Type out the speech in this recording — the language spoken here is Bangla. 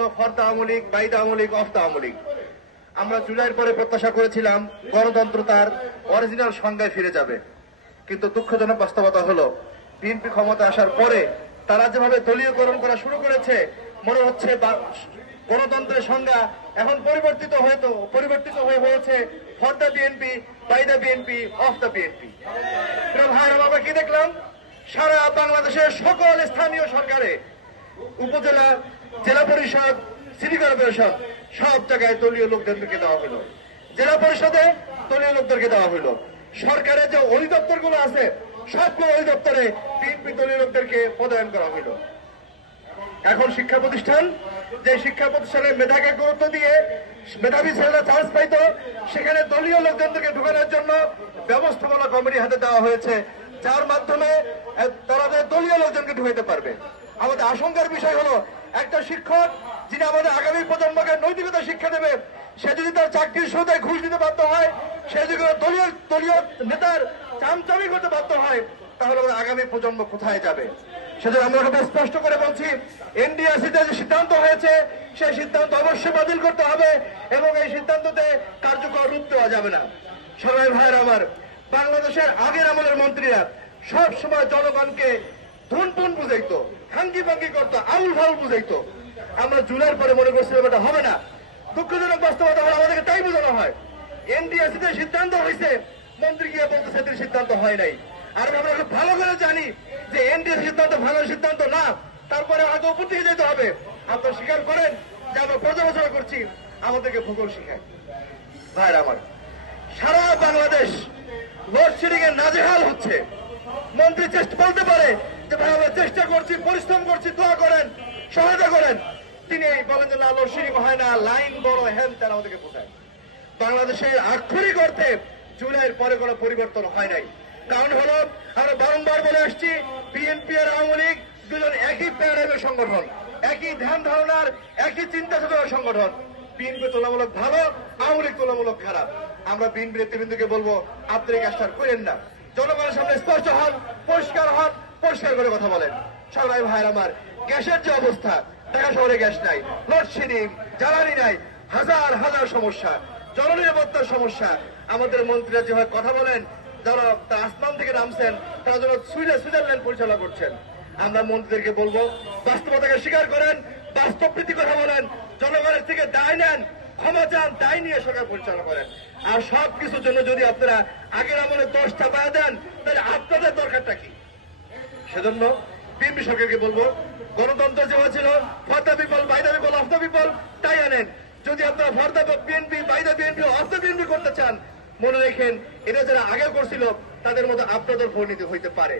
ছিল for the Awami League, by the Awami League, of the Awami League. আমরা জুলাইয়ের পরে প্রত্যাশা করেছিলাম গণতন্ত্র তার অরিজিনাল সংজ্ঞায় ফিরে যাবে, কিন্তু দুঃখজনক বাস্তবতা হলো বিএনপি ক্ষমতা আসার পরে তারা যেভাবে দলীয়করণ করা শুরু করেছে, মনে হচ্ছে গণতন্ত্রের সংজ্ঞা এখন পরিবর্তিত হয়ে হয়েছে for the BNP, by the BNP, of the BNP. ভাই আমরা কি দেখলাম, সারা বাংলাদেশের সকল স্থানীয় সরকারে, উপজেলা, জেলা পরিষদ, সিটি কর্পোরেশন সব জায়গায় দলীয় লোকদেরকে দেওয়া হলো, জেলা পরিষদে দলীয় লোকদেরকে দেওয়া হলো, সরকারের যে অধিদপ্তরগুলো আছে সবগুলো অধিদপ্তরে বিএনপি দলীয় লোকদেরকে পদায়ন করা হইল। এখন শিক্ষা প্রতিষ্ঠান, যে শিক্ষা প্রতিষ্ঠানের মেধাকে গুরুত্ব দিয়ে মেধাবী ছেলেরা চান্স পাইত, সেখানে দলীয় লোকজনদেরকে ঢুকানোর জন্য ব্যবস্থাপনা কমিটি হাতে দেওয়া হয়েছে, যার মাধ্যমে তারা দলীয় লোকজনকে ঢুকাইতে পারবে। আমাদের আশঙ্কার বিষয় হলো, একটা শিক্ষক যিনি আমাদের আগামী প্রজন্মকে নৈতিকতা শিক্ষা দেবে, সে যদি তার চাকরির শুরুতে ঘুষ দিতে বাধ্য হয়, সে যদি দলীয় নেতার চামচামি করতে বাধ্য হয়, তাহলে আগামী প্রজন্ম কোথায় যাবে? সেজন্য আমরা খুব স্পষ্ট করে বলছি, এনডিআরসিতে যে সিদ্ধান্ত হয়েছে সেই সিদ্ধান্ত অবশ্যই বাতিল করতে হবে এবং এই সিদ্ধান্ততে কার্যকর রূপ দেওয়া যাবে না। সবাই ভাইয়ের আমার, বাংলাদেশের আগের আমলের মন্ত্রীরা সব সময় জনগণকে ধুনপুন বুঝাইতো, হাঙ্গি ভাঙ্গি করতো, আউল ফাউল বুঝাইতো। আমরা জুলাইয়ের পরে মনে করছিলাম এটা হবে না। দুঃখজনক বাস্তবতা হলে আমাদেরকে তাই বোঝানো হয়। এনডিআরসিতে সিদ্ধান্ত হয়েছে, মন্ত্রী গিয়ে বলতে সেদিন সিদ্ধান্ত হয় নাই। আর আমরা খুব ভালো করে জানি যে এনডিআরসি সিদ্ধান্ত ভালো সিদ্ধান্ত না, তারপরে আগে উপর দিকে যেতে হবে। আপনারা স্বীকার করেন যে আমরা পর্যালোচনা করছি, আমাদেরকে ভূগোল শিখায়। ভাইরা আমার, সারা বাংলাদেশ লোডশেডিং এর নাজেহাল হচ্ছে। মন্ত্রী চেষ্টা বলতে পারে যে ভাই আমরা চেষ্টা করছি, পরিশ্রম করছি, দোয়া করেন, সহায়তা করেন। তিনি বলেন যে না, লোডশেডিং হয় না, লাইন বড়, হ্যান তারা আমাদেরকে বোঝায়। বাংলাদেশের আক্ষরিক অর্থে জুলাইয়ের পরে কোনো পরিবর্তন হয় নাই। কারণ হলো, আমরা বারংবার বলে আসছি, বিএনপি আর আওয়ামী লীগ দুজন একই প্যারাডাইমের সংগঠন, একই ধ্যান ধারণার, একই চিন্তা চেতনার সংগঠন। বিএনপি তুলনামূলক ভালো, আওয়ামী লীগ তুলনামূলক খারাপ। আমরা বিএনপি নেতৃবৃন্দকে বলবো, আপনি এই কাজটা করেন না, জনগণের সামনে স্পষ্ট হন, পরিষ্কার করে কথা বলেন। সবাই ভাইয়ের আমার, গ্যাসের যে অবস্থা, ঢাকা শহরে গ্যাস নাই, লোডশেডিং, জ্বালানি নাই, হাজার হাজার সমস্যা, জননিরাপত্তার সমস্যা। আমাদের মন্ত্রীরা যেভাবে কথা বলেন, যারা আসমান থেকে নামছেন, তারা যেন সুইজারল্যান্ড পরিচালনা করছেন। আমরা মন্ত্রীদেরকে বলবো, বাস্তবতাকে স্বীকার করেন, বাস্তব প্রীতি কথা বলেন, জনগণের থেকে দায় নেন, ক্ষমা চান, দায় নিয়ে সরকার পরিচালনা করেন। আর সবকিছুর জন্য যদি আপনারা আগের আমলে 10 চাপায়া দেন, তাহলে আপনাদের দরকারটা কি? সেজন্য বিএনপি সরকারকে বলবো, গণতন্ত্র যেভাবে ছিল for the people, by the people, of the people, তাই আনেন। যদি আপনারা for the BNP, by the BNP, of the BNP করতে চান, মনে রেখেন এটা যারা আগে করছিল তাদের মতো আপনাদের পরিণতি হইতে পারে।